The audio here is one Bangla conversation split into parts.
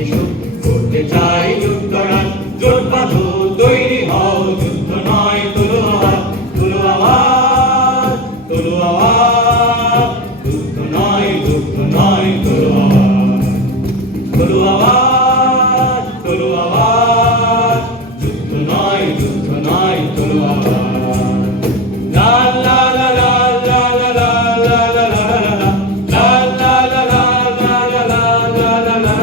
শান্তি সুখ করতে চাই যুদ্ধরাজ। জোট বাঁধো, তৈরি হও, যুদ্ধ নয় তোলো আওয়াজ, তোলো আওয়াজ, তোলো আওয়াজ, যুদ্ধ নয় তোলো আওয়াজ, তোলো আওয়াজ, তোলো আওয়াজ, যুদ্ধ নয় তোলো আওয়াজ। লা লা লা লা লা লা লা লা লা লা লা লা লা লা লা লা লা লা লা।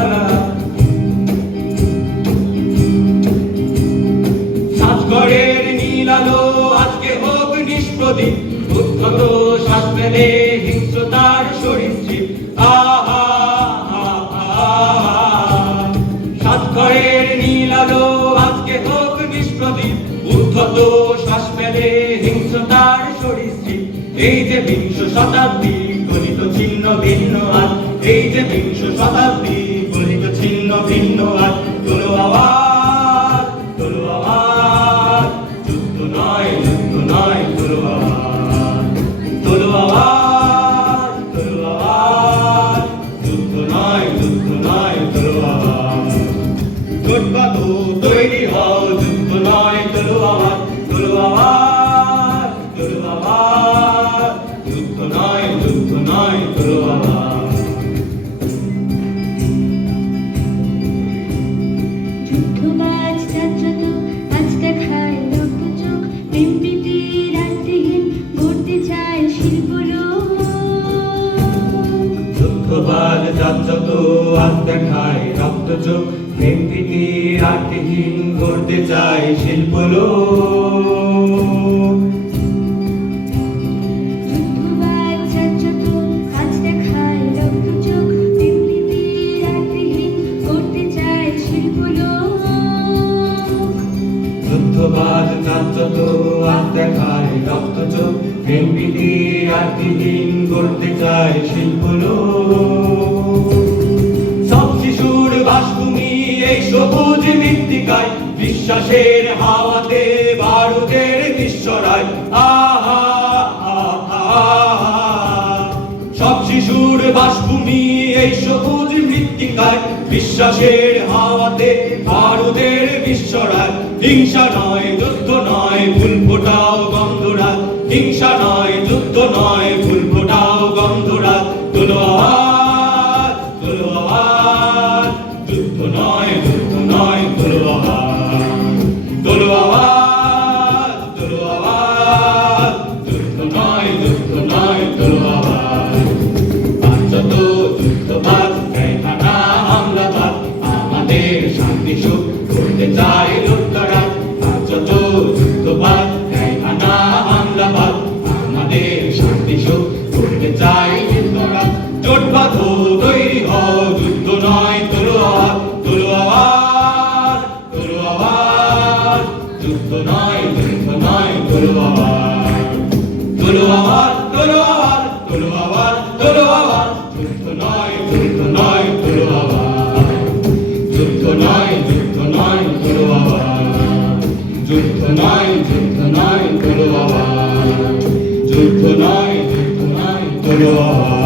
সাজগড়ের নীল আলো আজকে হোক নিষ্প্রদীপ, উদ্ধত শ্বাস ফেলে হিংস্রতার সরীসৃপ। আহা সাজগড়ের নীল আলো আজকে হোক নিষ্প্রদীপ, উদ্ধত শ্বাস ফেলে হিংস্রতার সরীসৃপ। এই যে বিংশ শতাব্দী গণিত ছিন্ন ভিন্ন আজ, এই যে বিংশ শতাব্দী গণিত ছিন্ন ভিন্ন আজ। তোলো আওয়াজ, তোলো আওয়াজ, যুদ্ধ নয় তোলো আওয়াজ, তোলো আওয়াজ, তোলো আওয়াজ, যুদ্ধ নয় তোলো আওয়াজ। জোট বাঁধো, তৈরি হও, যুদ্ধ নয় তোলো আওয়াজ, তোলো আওয়াজ, তোলো আওয়াজ, যুদ্ধ নয় তোলো আওয়াজ। যুদ্ধবাজ যাত্রাত আজ দেখায় রক্ত চোখ, প্রেম প্রীতির আত্মহীন গড়তে চায় শিল্পলোক। যুদ্ধবাজ যাত্রাত আজ দেখায় রক্ত চোখ, প্রেম প্রীতির আত্মহীন গড়তে চায় শিল্পলোক। যুদ্ধবাজ যাত্রাত আজ দেখায় রক্ত চোখ, প্রেম প্রীতির আত্মহীন গড়তে চায় শিল্পলোক। যুদ্ধবাজ যাত্রাত আজ দেখায় রক্ত চোখ, প্রেম প্রীতির আত্মহীন গড়তে চায় শিল্পলোক। সব শিশুর বাসভূমি এই সবুজ মৃত্তিকায়, বিশ্বাসের হাওয়াতে বারুদের বিশ্বরায়। আহা সব শিশুর বাসভূমি এই সবুজ মৃত্তিকায়, বিশ্বাসের হাওয়াতে বারুদের বিশ্বরায়। হিংসা নয় যুদ্ধ নয় ফুল ফোটাও গন্ধরাজ, হিংসা নয় যুদ্ধ নয় ফুল ফোটাও গন্ধরাজ। তোলো আওয়াজ, তোলো আওয়াজ, যুদ্ধ নয় তোলো আওয়াজ, তোলো আওয়াজ, তোলো আওয়াজ, যুদ্ধ নয় তোলো আওয়াজ। পাঁচশত যুদ্ধবাজ গাইখানা হামলাবাজ, আমাদের শান্তি সুখ করতে চাই লুটতরাজ। পাঁচশত যুদ্ধবাজ গাইখানা হামলাবাজ, আমাদের শান্তি সুখ করতে চাই লুটতরাজ। জোট বাঁধো, তৈরি হও, যুদ্ধ নয় তোলো আওয়াজ, তোলো আওয়াজ, তোলো আওয়াজ, যুদ্ধ নয় তোলো আওয়াজ, তোলো আওয়াজ, তোলো আওয়াজ, তোলো আওয়াজ, তোলো আওয়াজ, যুদ্ধ নয় তোলো আওয়াজ, যুদ্ধ নয় তোলো আওয়াজ, যুদ্ধ নয় তোলো আওয়াজ, যুদ্ধ নয় তোলো আওয়াজ।